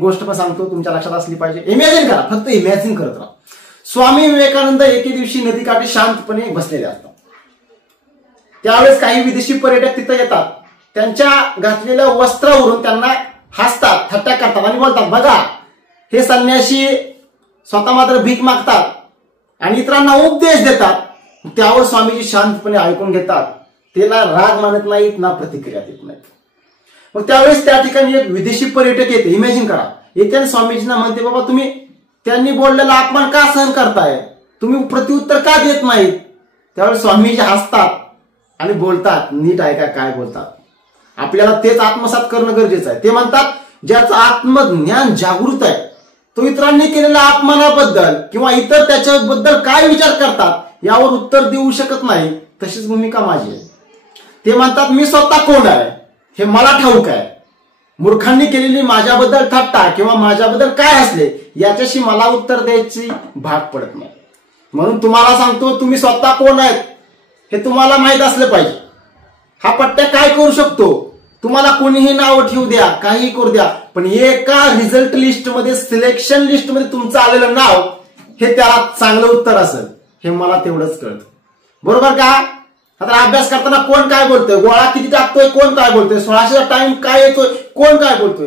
गोष्ट पण सांगतो, तुमच्या लक्षात असली पाहिजे. इमॅजिन करा, फक्त इमॅजिन करत राहा. स्वामी विवेकानंद एके दिवशी नदीकाठी शांतपणे बसलेले असतात. त्यावेळेस काही विदेशी पर्यटक तिथे येतात. त्यांच्या घातलेल्या वस्त्रावरून त्यांना हसतात, थट्टा करतात आणि बोलतात, बघा हे संन्यासी स्वतः मात्र भीक मागतात आणि इतरांना उपदेश देतात. त्यावर स्वामीजी शांतपणे ऐकून घेतात. ते ना राग मानत नाहीत, ना प्रतिक्रिया देत नाहीत. मग त्यावेळेस त्या ठिकाणी एक विदेशी पर्यटक येते. इमॅजिन करा, येते आणि स्वामीजींना म्हणते, बाबा तुम्ही त्यांनी बोललेला अपमान का सहन करताय, तुम्ही प्रत्युत्तर का देत नाहीत. त्यावेळेस स्वामीजी हसतात आणि बोलतात, नीट ऐका काय बोलतात. आपल्याला तेच आत्मसात करणं गरजेचं आहे. ते म्हणतात, ज्याचं आत्मज्ञान जागृत आहे तो इतरांनी केलेल्या अपमानाबद्दल किंवा इतर त्याच्याबद्दल काय विचार करतात यावर उत्तर देऊ शकत नाही. तशीच भूमिका माझी आहे. ते म्हणतात, मी स्वतः कोण आहे हे मला ठाऊक आहे. मूर्खांनी केलेली माझ्याबद्दल थट्टा किंवा माझ्याबद्दल काय असले याच्याशी मला उत्तर द्यायची भाग पडत नाही. म्हणून तुम्हाला सांगतो, तुम्ही स्वतः कोण आहेत हे तुम्हाला माहित असलं पाहिजे. हा पट्ट्या काय करू शकतो, तुम्हाला कोणीही नाव ठेवू द्या, काही करू द्या, पण एका रिझल्ट लिस्ट मध्ये, सिलेक्शन लिस्ट मध्ये तुमचं आलेलं नाव हे त्याला चांगलं उत्तर असेल हे मला तेवढंच कळतं. बरोबर का? आता अभ्यास करताना कोण काय बोलतोय, गोळा किती टाकतोय, कोण काय बोलतोय, 1600चा टाइम काय येतोय, कोण काय बोलतोय,